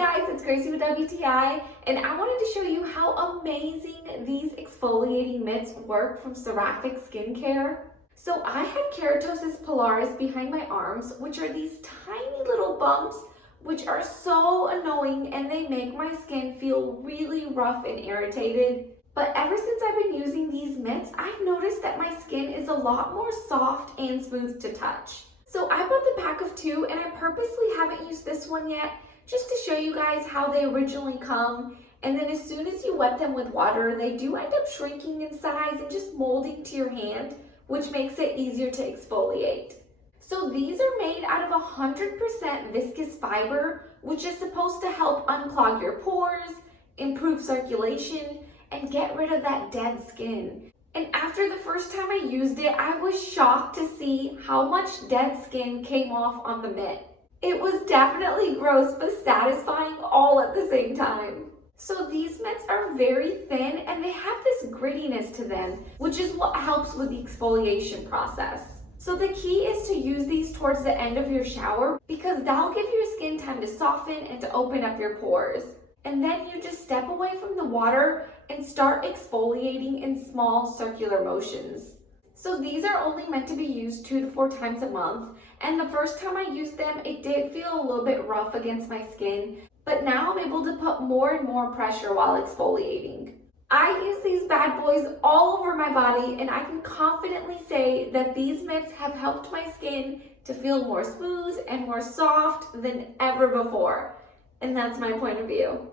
guys, it's Gracie with WTI, and I wanted to show you how amazing these exfoliating mitts work from Seraphic skincare. So I have keratosis pilaris behind my arms, which are these tiny little bumps which are so annoying, and they make my skin feel really rough and irritated. But ever since I've been using these mitts, I've noticed that my skin is a lot more soft and smooth to touch. So I bought the pack of 2, and I purposely haven't used this one yet, just to show you guys how they originally come. And then as soon as you wet them with water, they do end up shrinking in size and just molding to your hand, which makes it easier to exfoliate. So these are made out of 100% viscose fiber, which is supposed to help unclog your pores, improve circulation, and get rid of that dead skin. And after the first time I used it, I was shocked to see how much dead skin came off on the mitt. It was definitely gross but satisfying all at the same time. So these mitts are very thin and they have this grittiness to them, which is what helps with the exfoliation process. So the key is to use these towards the end of your shower because that'll give your skin time to soften and to open up your pores. And then you just step away from the water and start exfoliating in small circular motions. So these are only meant to be used 2 to 4 times a month. And the first time I used them, it did feel a little bit rough against my skin, but now I'm able to put more and more pressure while exfoliating. I use these bad boys all over my body, and I can confidently say that these mitts have helped my skin to feel more smooth and more soft than ever before. And that's my point of view.